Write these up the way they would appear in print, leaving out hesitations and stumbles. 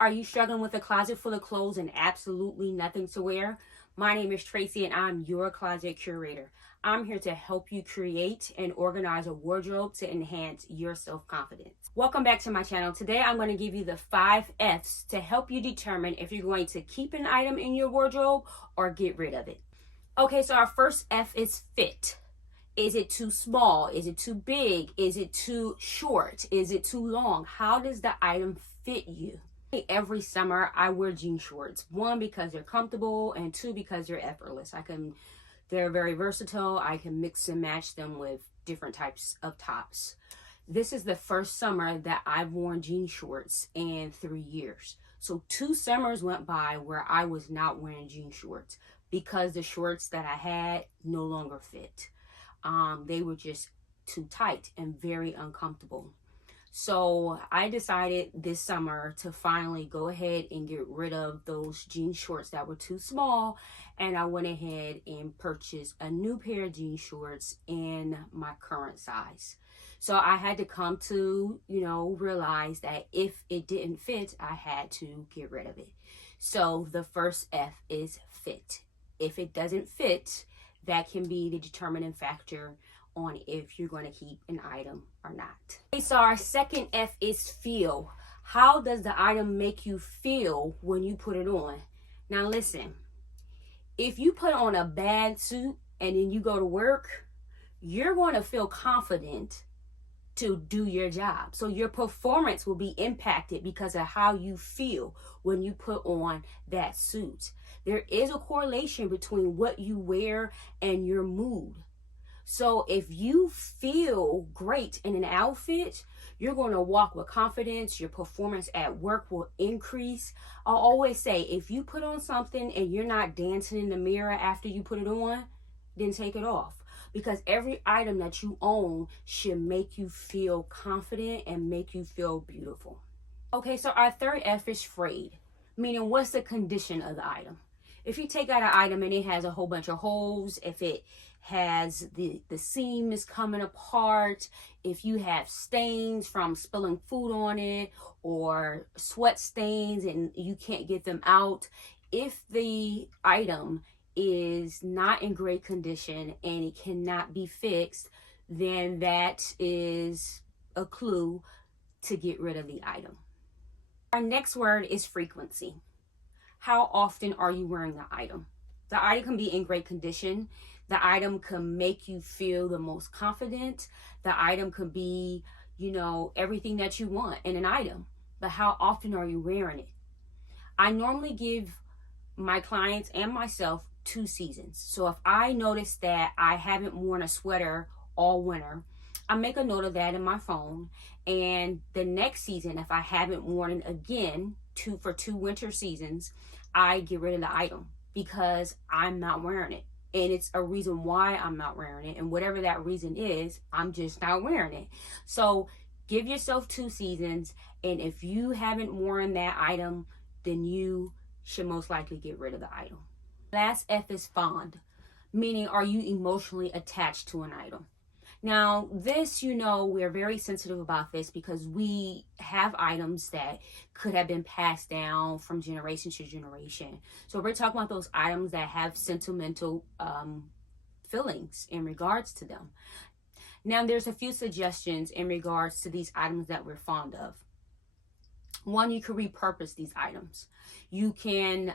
Are you struggling with a closet full of clothes and absolutely nothing to wear? My name is Tracy and I'm your closet curator. I'm here to help you create and organize a wardrobe to enhance your self-confidence. Welcome back to my channel. Today I'm going to give you the 5 F's to help you determine if you're going to keep an item in your wardrobe or get rid of it. Okay, so our first F is fit. Is it too small? Is it too big? Is it too short? Is it too long? How does the item fit you? Every summer I wear jean shorts. 1, because they're comfortable, and 2, because they're effortless. They're very versatile. I can mix and match them with different types of tops. This is the first summer that I've worn jean shorts in 3 years. So 2 summers went by where I was not wearing jean shorts because the shorts that I had no longer fit. They were just too tight and very uncomfortable. So I decided this summer to finally go ahead and get rid of those jean shorts that were too small, and I went ahead and purchased a new pair of jean shorts in my current size. So I had to come to, realize that if it didn't fit, I had to get rid of it. So the first F is fit. If it doesn't fit, that can be the determining factor on if you're going to keep an item or not. Okay, so our second F is feel. How does the item make you feel when you put it on? Now listen, if you put on a bad suit and then you go to work, you're going to feel confident to do your job. So your performance will be impacted because of how you feel when you put on that suit. There is a correlation between what you wear and your mood. So if you feel great in an outfit, you're going to walk with confidence. Your performance at work will increase. I always say, if you put on something and you're not dancing in the mirror after you put it on, then take it off. Because every item that you own should make you feel confident and make you feel beautiful. Okay, so our third F is frayed, meaning what's the condition of the item? If you take out an item and it has a whole bunch of holes, if it has the seam is coming apart, if you have stains from spilling food on it or sweat stains and you can't get them out, if the item is not in great condition and it cannot be fixed, then that is a clue to get rid of the item. Our next word is frequency. How often are you wearing the item? The item can be in great condition. The item can make you feel the most confident. The item could be, everything that you want in an item. But how often are you wearing it? I normally give my clients and myself 2 seasons. So if I notice that I haven't worn a sweater all winter, I make a note of that in my phone. And the next season, if I haven't worn it again, for 2 winter seasons, I get rid of the item because I'm not wearing it. And it's a reason why I'm not wearing it. And whatever that reason is, I'm just not wearing it. So give yourself 2 seasons. And if you haven't worn that item, then you should most likely get rid of the item. Last F is fond, meaning are you emotionally attached to an item? Now this, we're very sensitive about this because we have items that could have been passed down from generation to generation. So we're talking about those items that have sentimental feelings in regards to them. Now there's a few suggestions in regards to these items that we're fond of. 1, you can repurpose these items. You can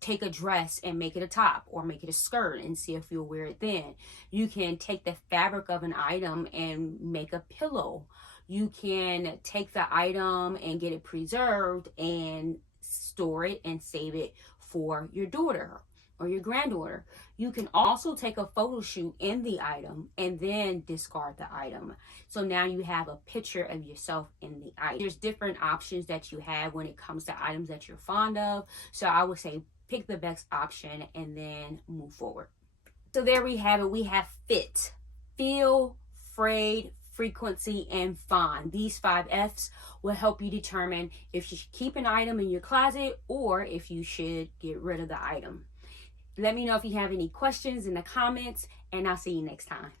take a dress and make it a top or make it a skirt and see if you'll wear it then. You can take the fabric of an item and make a pillow. You can take the item and get it preserved and store it and save it for your daughter or your granddaughter. You can also take a photo shoot in the item and then discard the item. So now you have a picture of yourself in the item. There's different options that you have when it comes to items that you're fond of. So I would say pick the best option and then move forward. So there we have it. We have fit, feel, frayed, frequency, and fond. These 5 F's will help you determine if you should keep an item in your closet or if you should get rid of the item. Let me know if you have any questions in the comments, and I'll see you next time.